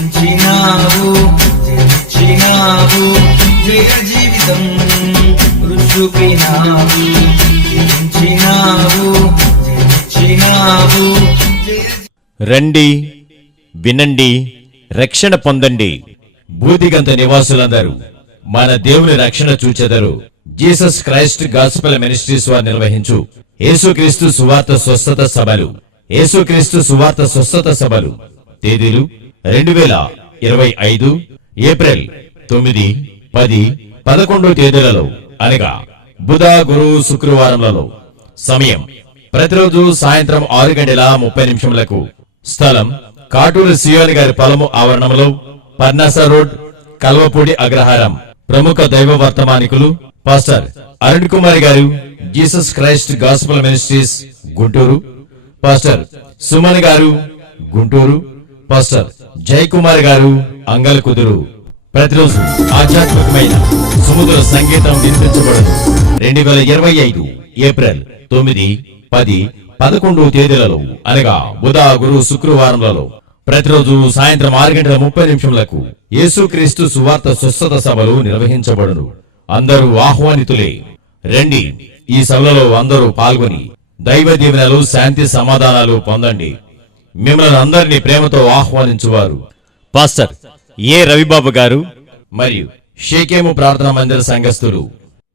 జయించినావు జయించినావు జయ జీవితం రుచుపినావు జయించినావు జయించినావు రండి వినండి రక్షణ పొందండి. బూదిగంత నివాసులందరూ మన దేవుని రక్షణ చూచెదరు. జీసస్ క్రైస్ట్ గాస్పెల్ మినిస్ట్రీస్ వారు నిర్వహించు యేసుక్రీస్తు సువార్త స్వస్థత సభలు. యేసుక్రీస్తు సువార్త స్వస్థత సభలు తేదీలు 2025 ఏప్రిల్ 9, 10, 11 తేదీలలో అనగా బుధ, గురు, శుక్రవారములలో. సమయం ప్రతిరోజు సాయంత్రం 6:30 స్థలం కాటూరు సియోని గారి పొలము ఆవరణంలో, పర్నాస రోడ్, కల్వపూడి అగ్రహారం. ప్రముఖ దైవ వర్తమానికులు పాస్టర్ అరుణ్ కుమార్ గారు, Jesus Christ gospel ministries Guntur. Pastor Suman గారు గుంటూరు. పాస్టర్ జయకుమార్ గారు అంగల్కుదురు. ప్రతిరోజు ఆధ్యాత్మికమైన సుమధుర సంగీతం వినిపించబడదు. 2025 ఏప్రిల్ 9, 10, 11 తేదీలలో అనగా బుధ, గురు, శుక్రవారములలో ప్రతిరోజు సాయంత్రం 6:30 యేసుక్రీస్తు సువార్త స్వస్థత సభలు నిర్వహించబడును. అందరూ ఆహ్వానితులే. రండి, ఈ సభలలో అందరూ పాల్గొని దైవ దీవెనలు, శాంతి, సమాధానాలు పొందండి. మిమ్మల్ని అందరినీ ప్రేమతో ఆహ్వానించువారు పాస్టర్ ఏ రవిబాబు గారు మరియు షేకేము ప్రార్థనా మందిర సంఘస్థులు.